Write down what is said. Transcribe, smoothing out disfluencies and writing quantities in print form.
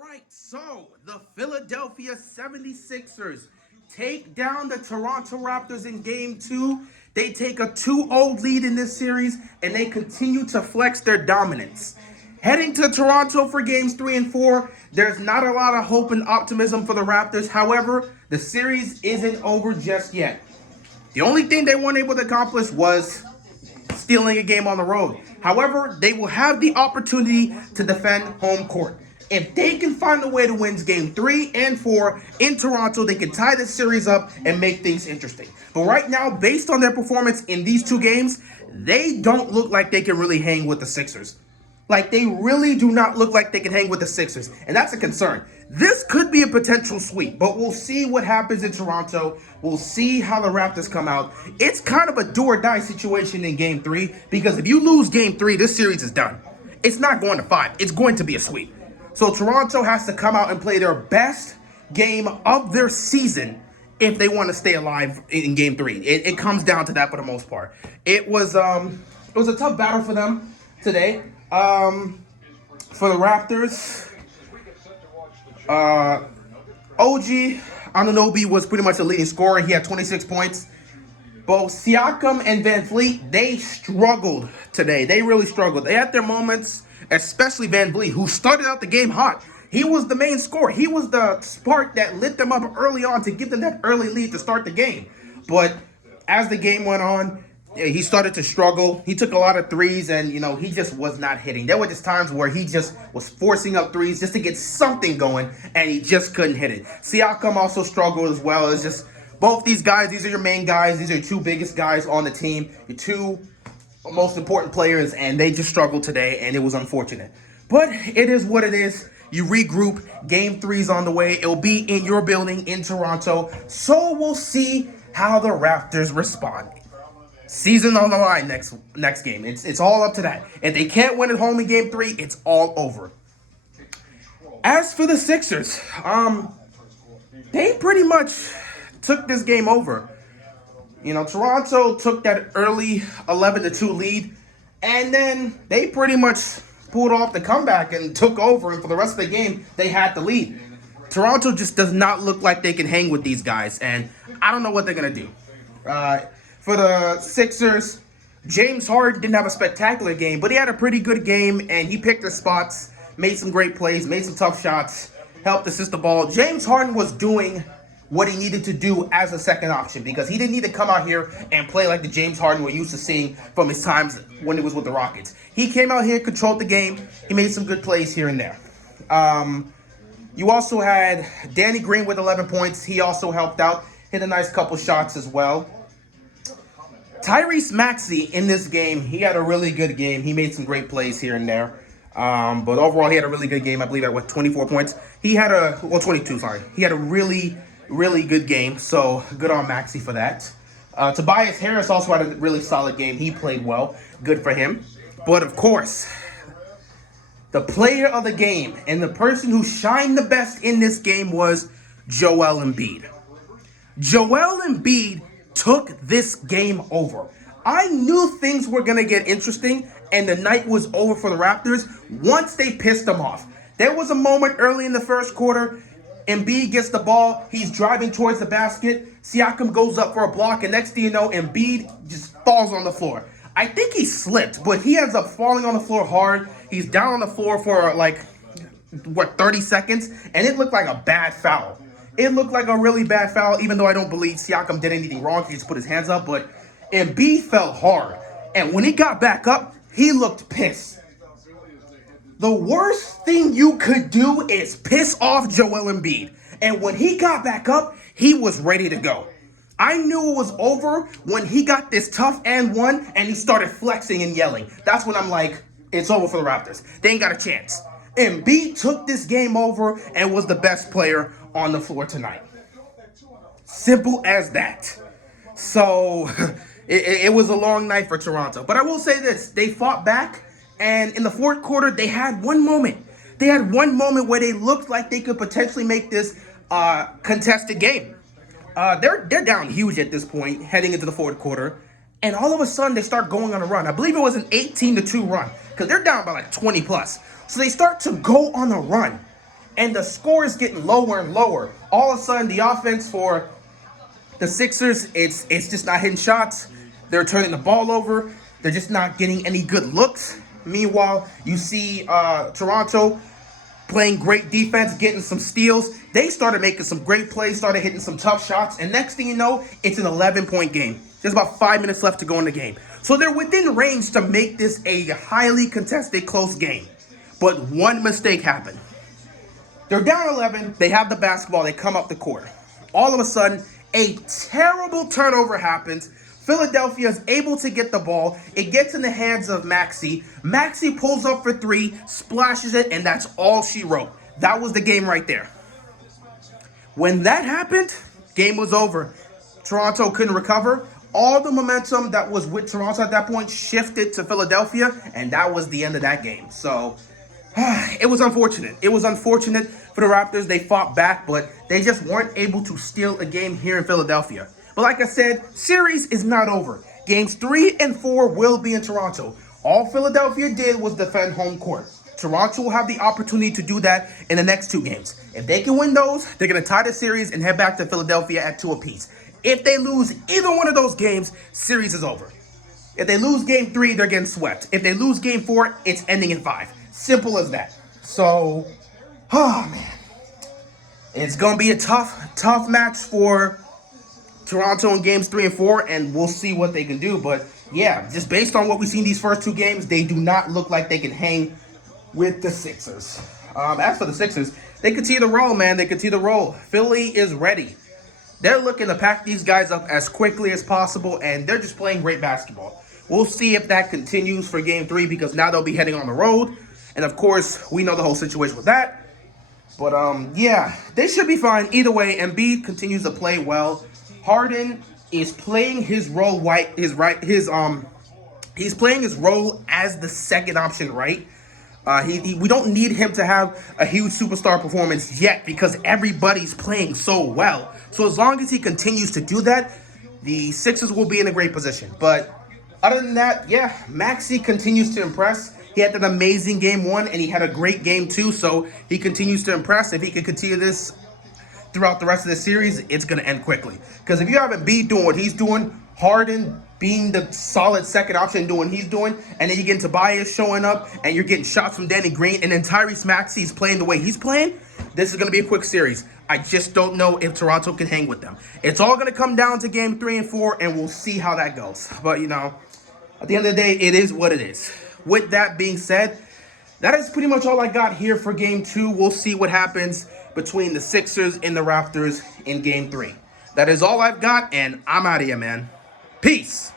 right, so the Philadelphia 76ers take down the Toronto Raptors in game two. They take a 2-0 lead in this series, and they continue to flex their dominance. Heading to Toronto for games three and four, there's not a lot of hope and optimism for the Raptors. However, the series isn't over just yet. The only thing they weren't able to accomplish was stealing a game on the road. However, they will have the opportunity to defend home court. If they can find a way to win game three and four in Toronto, they can tie this series up and make things interesting. But right now, based on their performance in these two games, they don't look like they can really hang with the Sixers. Like, they really do not look like they can hang with the Sixers, and that's a concern. This could be a potential sweep, but we'll see what happens in Toronto. We'll see how the Raptors come out. It's kind of a do-or-die situation in Game 3, because if you lose Game 3, this series is done. It's not going to 5. It's going to be a sweep. So Toronto has to come out and play their best game of their season if they want to stay alive in Game 3. It comes down to that for the most part. It was a tough battle for them today. For the Raptors, OG Anunoby was pretty much the leading scorer. He had 26 points. Both Siakam and Van Vliet, they struggled today. They really struggled. They had their moments, especially Van Vliet, who started out the game hot. He was the main scorer. He was the spark that lit them up early on to give them that early lead to start the game. But as the game went on, he started to struggle. He took a lot of threes, and, he just was not hitting. There were just times where he just was forcing up threes just to get something going, and he just couldn't hit it. Siakam also struggled as well. It's just both these guys, these are your main guys. These are your two biggest guys on the team, your two most important players, and they just struggled today, and it was unfortunate. But it is what it is. You regroup. Game 3's on the way. It'll be in your building in Toronto. So we'll see how the Raptors respond. Season on the line next game. It's all up to that. If they can't win at home in game 3, it's all over. As for the Sixers, they pretty much took this game over. Toronto took that early 11-2 lead, and then they pretty much pulled off the comeback and took over, and for the rest of the game, they had the lead. Toronto just does not look like they can hang with these guys, and I don't know what they're going to do. For the Sixers, James Harden didn't have a spectacular game, but he had a pretty good game, and he picked his spots, made some great plays, made some tough shots, helped assist the ball. James Harden was doing what he needed to do as a second option, because he didn't need to come out here and play like the James Harden we're used to seeing from his times when he was with the Rockets. He came out here, controlled the game. He made some good plays here and there. You also had Danny Green with 11 points. He also helped out, hit a nice couple shots as well. Tyrese Maxey in this game, he had a really good game. He made some great plays here and there. But overall, he had a really good game. I believe at 24 points. He had 22, sorry. He had a really, really good game. So good on Maxey for that. Tobias Harris also had a really solid game. He played well. Good for him. But of course, the player of the game and the person who shined the best in this game was Joel Embiid. Joel Embiid took this game over. I knew things were going to get interesting, and the night was over for the Raptors once they pissed them off. There was a moment early in the first quarter. Embiid gets the ball. He's driving towards the basket. Siakam goes up for a block, and next thing you know, Embiid just falls on the floor. I think he slipped, but he ends up falling on the floor hard. He's down on the floor for 30 seconds, and it looked like a bad foul. It looked like a really bad foul, even though I don't believe Siakam did anything wrong. He just put his hands up, but Embiid fell hard. And when he got back up, he looked pissed. The worst thing you could do is piss off Joel Embiid. And when he got back up, he was ready to go. I knew it was over when he got this tough and one, and he started flexing and yelling. That's when I'm like, it's over for the Raptors. They ain't got a chance. Embiid took this game over and was the best player on the floor tonight. Simple as that. So it was a long night for Toronto. But I will say this. They fought back, and in the fourth quarter, they had one moment. They had one moment where they looked like they could potentially make this contested game. They're down huge at this point, heading into the fourth quarter. And all of a sudden, they start going on a run. I believe it was an 18-2 run, because they're down by 20 plus. So they start to go on a run. and the score is getting lower and lower. All of a sudden, the offense for the Sixers, it's just not hitting shots. They're turning the ball over. They're just not getting any good looks. Meanwhile, you see Toronto playing great defense, getting some steals. They started making some great plays, started hitting some tough shots, and next thing you know, it's an 11-point game. There's about 5 minutes left to go in the game. So they're within range to make this a highly contested, close game. But one mistake happened. They're down 11, they have the basketball, they come up the court. All of a sudden, a terrible turnover happens. Philadelphia is able to get the ball. It gets in the hands of Maxey. Maxey pulls up for three, splashes it, and that's all she wrote. That was the game right there. When that happened, game was over. Toronto couldn't recover. All the momentum that was with Toronto at that point shifted to Philadelphia, and that was the end of that game. So it was unfortunate. It was unfortunate for the Raptors. They fought back, but they just weren't able to steal a game here in Philadelphia. But like I said, series is not over. Games 3 and 4 will be in Toronto. All Philadelphia did was defend home court. Toronto will have the opportunity to do that in the next 2 games. If they can win those, they're going to tie the series and head back to Philadelphia at 2 apiece. If they lose either one of those games, series is over. If they lose game 3, they're getting swept. If they lose game 4, it's ending in 5. Simple as that. So, oh man. It's going to be a tough match for Toronto in games 3 and 4, and we'll see what they can do. But yeah, just based on what we've seen these first 2 games, they do not look like they can hang with the Sixers. As for the Sixers, they continue to roll, man. They continue to roll. Philly is ready. They're looking to pack these guys up as quickly as possible, and they're just playing great basketball. We'll see if that continues for game 3, because now they'll be heading on the road. And of course, we know the whole situation with that. But yeah, they should be fine either way. Embiid continues to play well. Harden is playing his role he's playing his role as the second option, right? We don't need him to have a huge superstar performance yet, because everybody's playing so well. So as long as he continues to do that, the Sixers will be in a great position. But other than that, yeah, Maxey continues to impress. He had an amazing game 1, and he had a great game 2, so he continues to impress. If he can continue this throughout the rest of the series, it's going to end quickly. Because if you have Embiid doing what he's doing, Harden being the solid second option doing what he's doing, and then you get Tobias showing up, and you're getting shots from Danny Green, and then Tyrese Maxey's playing the way he's playing, this is going to be a quick series. I just don't know if Toronto can hang with them. It's all going to come down to game 3 and 4, and we'll see how that goes. But, you know, at the end of the day, it is what it is. With that being said, that is pretty much all I got here for game 2. We'll see what happens between the Sixers and the Raptors in game 3. That is all I've got, and I'm out of here, man. Peace.